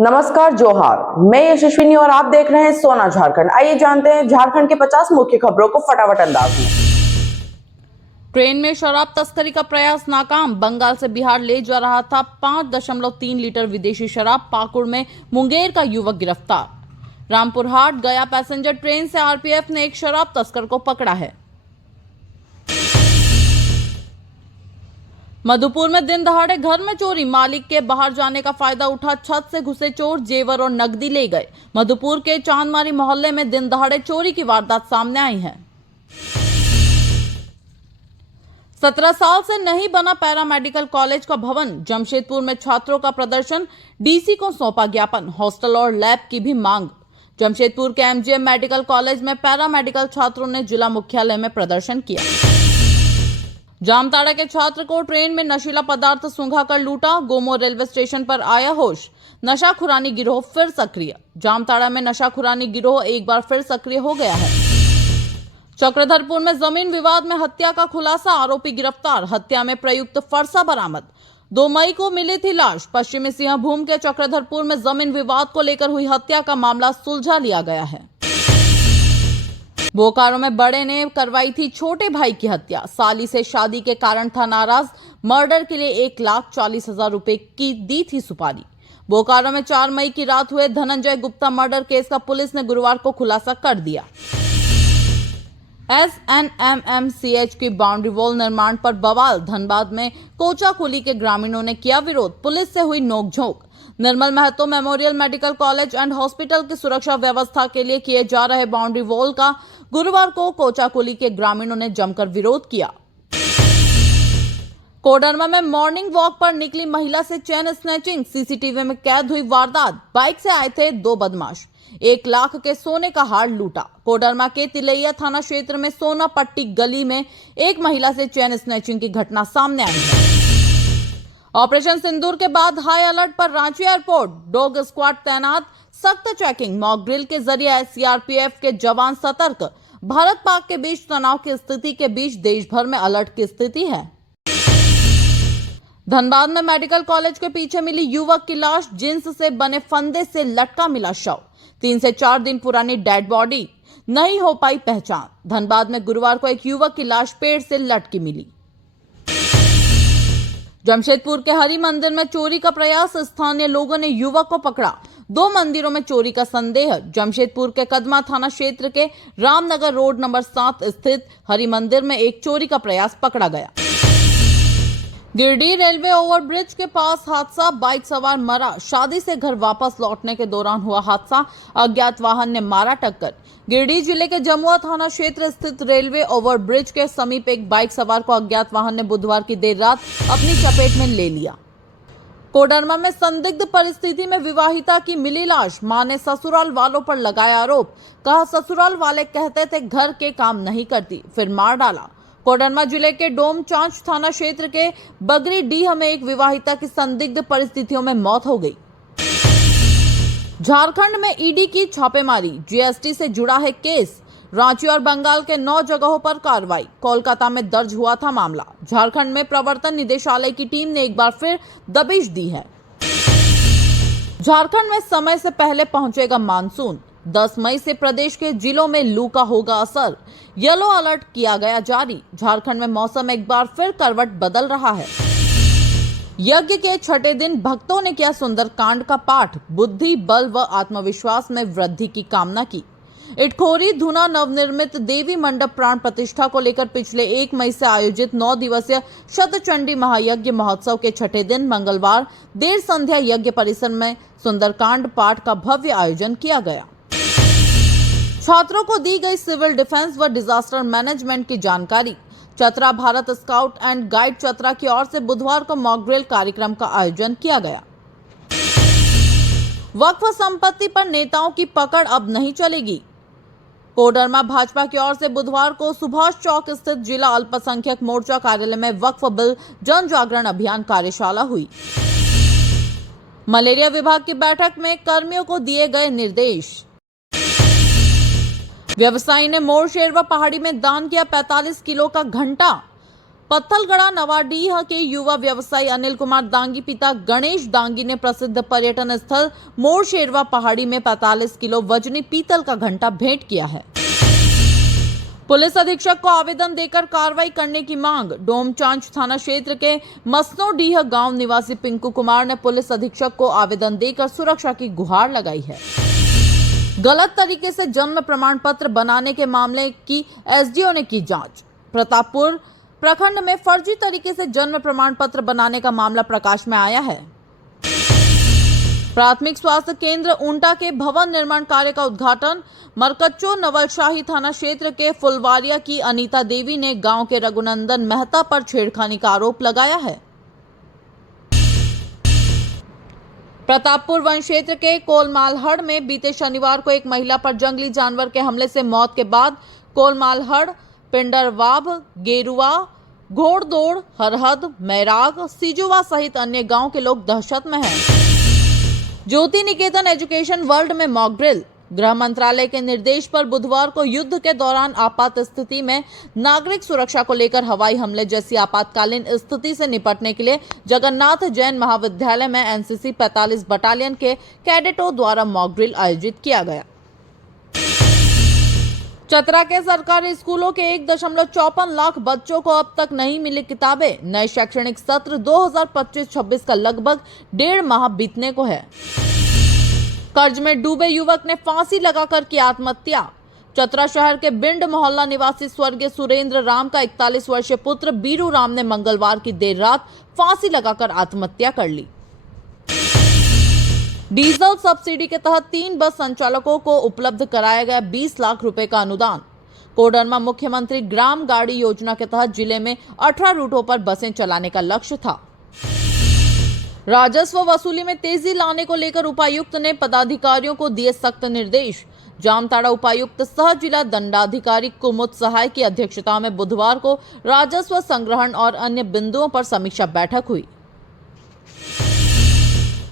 नमस्कार, जोहार। मैं यशस्विनी और आप देख रहे हैं सोना झारखंड। आइए जानते हैं झारखंड के 50 मुख्य खबरों को फटाफट अंदाज में। ट्रेन में शराब तस्करी का प्रयास नाकाम। बंगाल से बिहार ले जा रहा था 5.3 लीटर विदेशी शराब। पाकुड़ में मुंगेर का युवक गिरफ्तार। रामपुर हाट गया पैसेंजर ट्रेन से आरपीएफ ने एक शराब तस्कर को पकड़ा है। मधुपुर में दिन दहाड़े घर में चोरी। मालिक के बाहर जाने का फायदा उठा छत से घुसे चोर, जेवर और नकदी ले गए। मधुपुर के चांदमारी मोहल्ले में दिन दहाड़े चोरी की वारदात सामने आई है। 17 साल से नहीं बना पैरामेडिकल कॉलेज का भवन। जमशेदपुर में छात्रों का प्रदर्शन, डीसी को सौंपा ज्ञापन। हॉस्टल और लैब की भी मांग। जमशेदपुर के एमजीएम मेडिकल कॉलेज में पैरामेडिकल छात्रों ने जिला मुख्यालय में प्रदर्शन किया। जामताड़ा के छात्र को ट्रेन में नशीला पदार्थ सूंघा कर लूटा। गोमो रेलवे स्टेशन पर आया होश। नशाखुरानी गिरोह फिर सक्रिय। जामताड़ा में नशाखुरानी गिरोह एक बार फिर सक्रिय हो गया है। चक्रधरपुर में जमीन विवाद में हत्या का खुलासा, आरोपी गिरफ्तार। हत्या में प्रयुक्त फरसा बरामद। 2 मई को मिली थी लाश। पश्चिमी सिंहभूम के चक्रधरपुर में जमीन विवाद को लेकर हुई हत्या का मामला सुलझा लिया गया है। बोकारो में बड़े ने करवाई थी छोटे भाई की हत्या। साली से शादी के कारण था नाराज। मर्डर के लिए 1,40,000 रुपए की दी थी सुपारी। बोकारो में 4 मई की रात हुए धनंजय गुप्ता मर्डर केस का पुलिस ने गुरुवार को खुलासा कर दिया। SNMMCH की बाउंड्री वॉल निर्माण पर बवाल। धनबाद में कोचाकुली के ग्रामीणों ने किया विरोध। पुलिस से हुई नोकझोंक। Nirmal Mahato memorial medical college and hospital की सुरक्षा व्यवस्था के लिए किए जा रहे बाउंड्री वॉल का गुरुवार को कोचाकुली के ग्रामीणों ने जमकर विरोध किया। कोडरमा में मॉर्निंग वॉक पर निकली महिला से चेन स्नैचिंग। सीसीटीवी में कैद हुई वारदात। बाइक से आए थे 2 बदमाश। 1 लाख के सोने का हार लूटा। कोडरमा के तिलैया थाना क्षेत्र में सोना पट्टी गली में एक महिला से चेन स्नैचिंग की घटना सामने आई है। ऑपरेशन सिंदूर के बाद हाई अलर्ट पर रांची एयरपोर्ट। डॉग स्क्वाड तैनात, सख्त चेकिंग। मॉक ड्रिल के जरिए सीआरपीएफ के जवान सतर्क। भारत पाक के बीच तनाव की स्थिति के बीच देश भर में अलर्ट की स्थिति है। धनबाद में मेडिकल कॉलेज के पीछे मिली युवक की लाश। जींस से बने फंदे से लटका मिला शव। 3 से 4 दिन पुरानी डेड बॉडी, नहीं हो पाई पहचान। धनबाद में गुरुवार को एक युवक की लाश पेड़ से लटकी मिली। जमशेदपुर के हरि मंदिर में चोरी का प्रयास। स्थानीय लोगों ने युवक को पकड़ा। 2 मंदिरों में चोरी का संदेह। जमशेदपुर के कदमा थाना क्षेत्र के रामनगर रोड नंबर 7 स्थित हरि मंदिर में एक चोरी का प्रयास पकड़ा गया। गिरिडीह रेलवे ओवरब्रिज के पास हादसा, बाइक सवार मरा। शादी से घर वापस लौटने के दौरान हुआ हादसा, अज्ञात वाहन ने मारा टक्कर। गिरिडीह जिले के जमुआ थाना क्षेत्र स्थित रेलवे ओवरब्रिज के समीप एक बाइक सवार को अज्ञात वाहन ने बुधवार की देर रात अपनी चपेट में ले लिया। कोडरमा में संदिग्ध परिस्थिति में विवाहिता की मिली लाश। मां ने ससुराल वालों पर लगाया आरोप। कहा ससुराल वाले कहते थे घर के काम नहीं करती, फिर मार डाला। कोडरमा जिले के डोमचांच थाना क्षेत्र के बगरीडीह में एक विवाहिता की संदिग्ध परिस्थितियों में मौत हो गई। झारखंड में ईडी की छापेमारी। जीएसटी से जुड़ा है केस। रांची और बंगाल के 9 जगहों पर कार्रवाई। कोलकाता में दर्ज हुआ था मामला। झारखंड में प्रवर्तन निदेशालय की टीम ने एक बार फिर दबिश दी है। झारखंड में समय से पहले पहुंचेगा मानसून। 10 मई से प्रदेश के जिलों में लू का होगा असर। येलो अलर्ट किया गया जारी। झारखंड में मौसम एक बार फिर करवट बदल रहा है। यज्ञ के 6ठे दिन भक्तों ने किया सुंदरकांड का पाठ। बुद्धि, बल व आत्मविश्वास में वृद्धि की कामना की। इटखोरी धुना नवनिर्मित देवी मंडप प्राण प्रतिष्ठा को लेकर पिछले 1 मई से आयोजित 9 दिवसीय शतचंडी महायज्ञ महोत्सव के 6ठे दिन मंगलवार देर संध्या यज्ञ परिसर में सुंदरकांड पाठ का भव्य आयोजन किया गया। छात्रों को दी गई सिविल डिफेंस व डिजास्टर मैनेजमेंट की जानकारी। Chatra Bharat scout and guide Chatra की ओर से बुधवार को मॉक ड्रिल कार्यक्रम का आयोजन किया गया। वक्फ संपत्ति पर नेताओं की पकड़ अब नहीं चलेगी। कोडरमा भाजपा की ओर से बुधवार को सुभाष चौक स्थित जिला अल्पसंख्यक मोर्चा कार्यालय में वक्फ बिल जन जागरण अभियान कार्यशाला हुई। मलेरिया विभाग की बैठक में कर्मियों को दिए गए निर्देश। व्यवसायी ने मोरशेर व पहाड़ी में दान किया 45 किलो का घंटा। पत्थलगड़ा नवाडीह के युवा व्यवसायी अनिल कुमार दांगी पिता गणेश दांगी ने प्रसिद्ध पर्यटन स्थल मोर शेरवा पहाड़ी में 45 किलो वजनी पीतल का घंटा भेंट किया है। पुलिस अधीक्षक को आवेदन देकर कार्रवाई करने की मांग। डोमचांच थाना क्षेत्र के मसनोडीह गांव निवासी पिंकू कुमार ने पुलिस अधीक्षक को आवेदन देकर सुरक्षा की गुहार लगाई है। गलत तरीके से जन्म प्रमाण पत्र बनाने के मामले की एसडीओ ने की जांच। प्रतापपुर प्रखंड में फर्जी तरीके से जन्म प्रमाण पत्र बनाने का मामला प्रकाश में आया है। प्राथमिक स्वास्थ्य केंद्र ऊंटा के भवन निर्माण कार्य का उद्घाटन। मरकच्चो नवलशाही थाना क्षेत्र के फुलवारिया की अनीता देवी ने गांव के रघुनंदन मेहता पर छेड़खानी का आरोप लगाया है। प्रतापपुर वन क्षेत्र के कोलमालहड़ में बीते शनिवार को एक महिला पर जंगली जानवर के हमले से मौत के बाद कोलमालहड़, पिंडरवाब, गेरुआ, घोड़दौड़, हरहद, मैराग, सिजुआ सहित अन्य गांव के लोग दहशत में हैं। ज्योति निकेतन एजुकेशन वर्ल्ड में मॉक ड्रिल। गृह मंत्रालय के निर्देश पर बुधवार को युद्ध के दौरान आपात स्थिति में नागरिक सुरक्षा को लेकर हवाई हमले जैसी आपातकालीन स्थिति से निपटने के लिए जगन्नाथ जैन महाविद्यालय में एनसीसी 45 बटालियन के कैडेटों द्वारा मॉक ड्रिल आयोजित किया गया। चतरा के सरकारी स्कूलों के 1.54 लाख बच्चों को अब तक नहीं मिली किताबें। नए शैक्षणिक सत्र 2025-26 का लगभग 1.5 माह बीतने को है। कर्ज में डूबे युवक ने फांसी लगाकर की आत्महत्या। चतरा शहर के बिंड मोहल्ला निवासी स्वर्गीय सुरेंद्र राम का 41 वर्षीय पुत्र बीरू राम ने मंगलवार की देर रात फांसी लगाकर आत्महत्या कर ली। डीजल सब्सिडी के तहत 3 बस संचालकों को उपलब्ध कराया गया 20 लाख रुपए का अनुदान। कोडरमा मुख्यमंत्री ग्राम गाड़ी योजना के तहत जिले में 18 रूटों पर बसें चलाने का लक्ष्य था। राजस्व वसूली में तेजी लाने को लेकर उपायुक्त ने पदाधिकारियों को दिए सख्त निर्देश। जामताड़ा उपायुक्त सह जिला दंडाधिकारी कुमुद सहाय की अध्यक्षता में बुधवार को राजस्व संग्रहण और अन्य बिंदुओं पर समीक्षा बैठक हुई।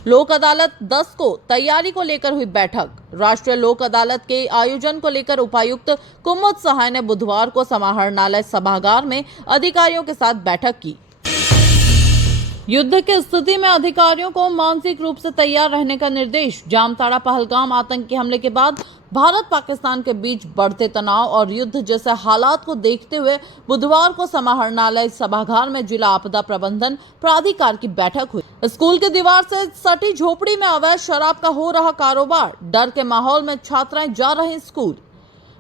लोक अदालत 10 को तैयारी को लेकर हुई बैठक। राष्ट्रीय लोक अदालत के आयोजन को लेकर उपायुक्त कुमुद सहाय ने बुधवार को समाहरणालय सभागार में अधिकारियों के साथ बैठक की। युद्ध की स्थिति में अधिकारियों को मानसिक रूप से तैयार रहने का निर्देश। जामताड़ा पहलगाम आतंकी हमले के बाद भारत पाकिस्तान के बीच बढ़ते तनाव और युद्ध जैसे हालात को देखते हुए बुधवार को समाहरणालय सभागार में जिला आपदा प्रबंधन प्राधिकार की बैठक हुई। स्कूल की दीवार से सटी झोपड़ी में अवैध शराब का हो रहा कारोबार। डर के माहौल में छात्राएं जा रही स्कूल।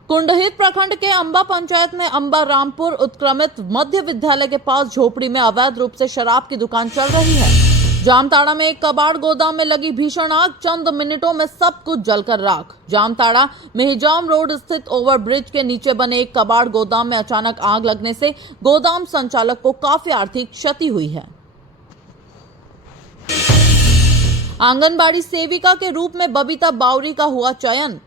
कुंडहित प्रखंड के अंबा पंचायत में अंबा रामपुर उत्क्रमित मध्य विद्यालय के पास झोपड़ी में अवैध रूप से शराब की दुकान चल रही है। जामताड़ा में एक कबाड़ गोदाम में लगी भीषण आग। चंद मिनटों में सब कुछ जलकर राख। जामताड़ा मेहजाम रोड स्थित ओवरब्रिज के नीचे बने एक कबाड़ गोदाम में अचानक आग लगने से गोदाम संचालक को काफी आर्थिक क्षति हुई है। आंगनबाड़ी सेविका के रूप में बबीता बावरी का हुआ चयन।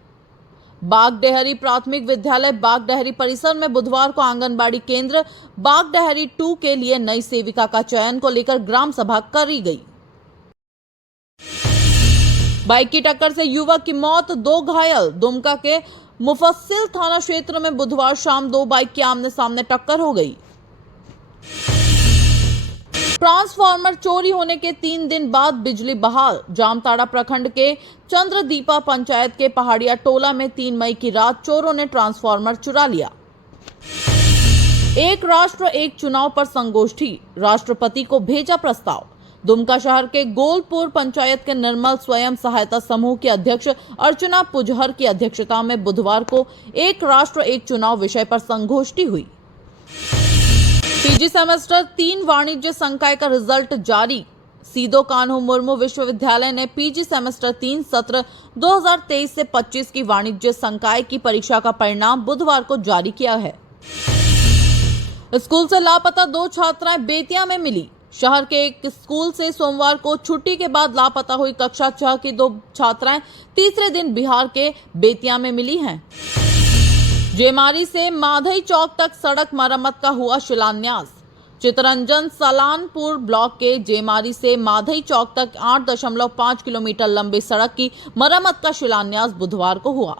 बागडेहरी प्राथमिक विद्यालय बागडेहरी परिसर में बुधवार को आंगनबाड़ी केंद्र बागडेहरी 2 के लिए नई सेविका का चयन को लेकर ग्राम सभा करी गई। बाइक की टक्कर से युवक की मौत, 2 घायल। दुमका के मुफस्सिल थाना क्षेत्र में बुधवार शाम 2 बाइक की आमने सामने टक्कर हो गई। ट्रांसफार्मर चोरी होने के 3 दिन बाद बिजली बहाल। जामताड़ा प्रखंड के चंद्रदीपा पंचायत के पहाड़िया टोला में 3 मई की रात चोरों ने ट्रांसफार्मर चुरा लिया। एक राष्ट्र एक चुनाव पर संगोष्ठी, राष्ट्रपति को भेजा प्रस्ताव। दुमका शहर के गोलपुर पंचायत के निर्मल स्वयं सहायता समूह की अध्यक्ष अर्चना पुजहर की अध्यक्षता में बुधवार को एक राष्ट्र एक चुनाव विषय पर संगोष्ठी हुई। पीजी सेमेस्टर 3 वाणिज्य संकाय का रिजल्ट जारी। सीदो कान्हू मुर्मू विश्वविद्यालय ने पीजी सेमेस्टर 3 सत्र 2023 से 25 की वाणिज्य संकाय की परीक्षा का परिणाम बुधवार को जारी किया है। स्कूल से लापता 2 छात्राएं बेतिया में मिली। शहर के एक स्कूल से सोमवार को छुट्टी के बाद लापता हुई कक्षा 6 की 2 छात्राएं तीसरे दिन बिहार के बेतिया में मिली हैं। जेमारी से माधई चौक तक सड़क मरम्मत का हुआ शिलान्यास। चितरंजन सलानपुर ब्लॉक के जेमारी से माधई चौक तक 8.5 किलोमीटर लंबी सड़क की मरम्मत का शिलान्यास बुधवार को हुआ।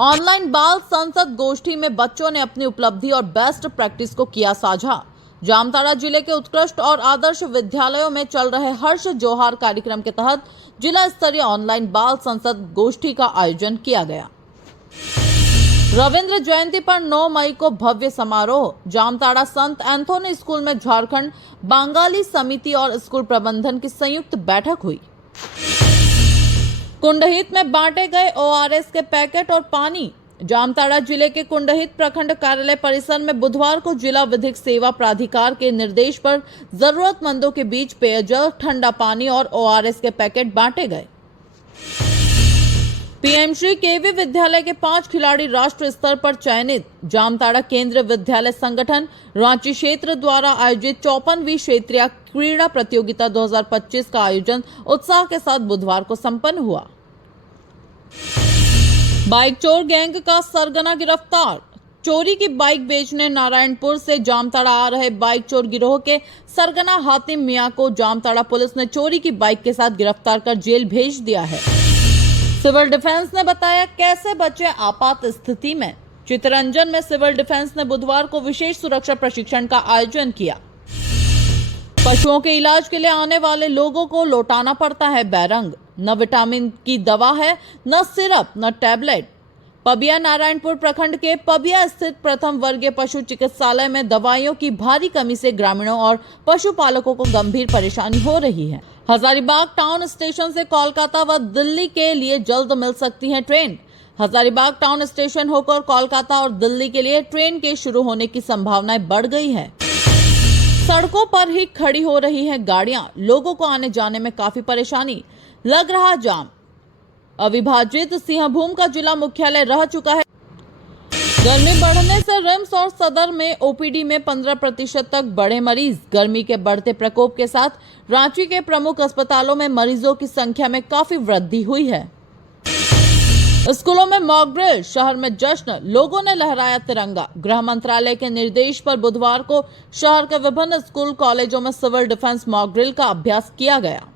ऑनलाइन बाल संसद गोष्ठी में बच्चों ने अपनी उपलब्धि और बेस्ट प्रैक्टिस को किया साझा। जामताड़ा जिले के उत्कृष्ट और आदर्श विद्यालयों में चल रहे हर्ष जोहार कार्यक्रम के तहत जिला स्तरीय ऑनलाइन बाल संसद गोष्ठी का आयोजन किया गया। रविंद्र जयंती पर 9 मई को भव्य समारोह। जामताड़ा संत एंथोनी स्कूल में झारखंड बंगाली समिति और स्कूल प्रबंधन की संयुक्त बैठक हुई। कुंडहित में बांटे गए ORS के पैकेट और पानी। जामताड़ा जिले के कुंडहित प्रखंड कार्यालय परिसर में बुधवार को जिला विधिक सेवा प्राधिकार के निर्देश पर जरूरतमंदों के बीच पेयजल, ठंडा पानी और ORS के पैकेट बांटे गए। PM श्री KV विद्यालय के 5 खिलाड़ी राष्ट्र स्तर पर चयनित। जामताड़ा केंद्रीय विद्यालय संगठन रांची क्षेत्र द्वारा आयोजित 54वीं क्षेत्रीय क्रीड़ा प्रतियोगिता 2025 का आयोजन उत्साह के साथ बुधवार को संपन्न हुआ। बाइक चोर गैंग का सरगना गिरफ्तार। चोरी की बाइक बेचने नारायणपुर से जामताड़ा आ रहे बाइक चोर गिरोह के सरगना हातिम मियां को जामताड़ा पुलिस ने चोरी की बाइक के साथ गिरफ्तार कर जेल भेज दिया है। सिविल डिफेंस ने बताया कैसे बचे आपात स्थिति में। चितरंजन में सिविल डिफेंस ने बुधवार को विशेष सुरक्षा प्रशिक्षण का आयोजन किया। पशुओं के इलाज के लिए आने वाले लोगों को लौटाना पड़ता है बैरंग। न विटामिन की दवा है, न सिरप, न टैबलेट। पबिया नारायणपुर प्रखंड के पबिया स्थित प्रथम वर्गीय पशु चिकित्सालय में दवाइयों की भारी कमी से ग्रामीणों और पशुपालकों को गंभीर परेशानी हो रही है। हजारीबाग टाउन स्टेशन से कोलकाता व दिल्ली के लिए जल्द मिल सकती है ट्रेन। हजारीबाग टाउन स्टेशन होकर कोलकाता और दिल्ली के लिए ट्रेन के शुरू होने की संभावनाएं बढ़ गई है। सड़कों पर ही खड़ी हो रही हैं गाड़ियां, लोगों को आने जाने में काफी परेशानी, लग रहा जाम। अविभाजित सिंहभूम का जिला मुख्यालय रह चुका है। गर्मी बढ़ने से रिम्स और सदर में OPD में 15% तक बढ़े मरीज। गर्मी के बढ़ते प्रकोप के साथ रांची के प्रमुख अस्पतालों में मरीजों की संख्या में काफी वृद्धि हुई है। स्कूलों में मॉक ड्रिल, शहर में जश्न, लोगों ने लहराया तिरंगा। गृह मंत्रालय के निर्देश पर बुधवार को शहर के विभिन्न स्कूल कॉलेजों में सिविल डिफेंस मॉक ड्रिल का अभ्यास किया गया।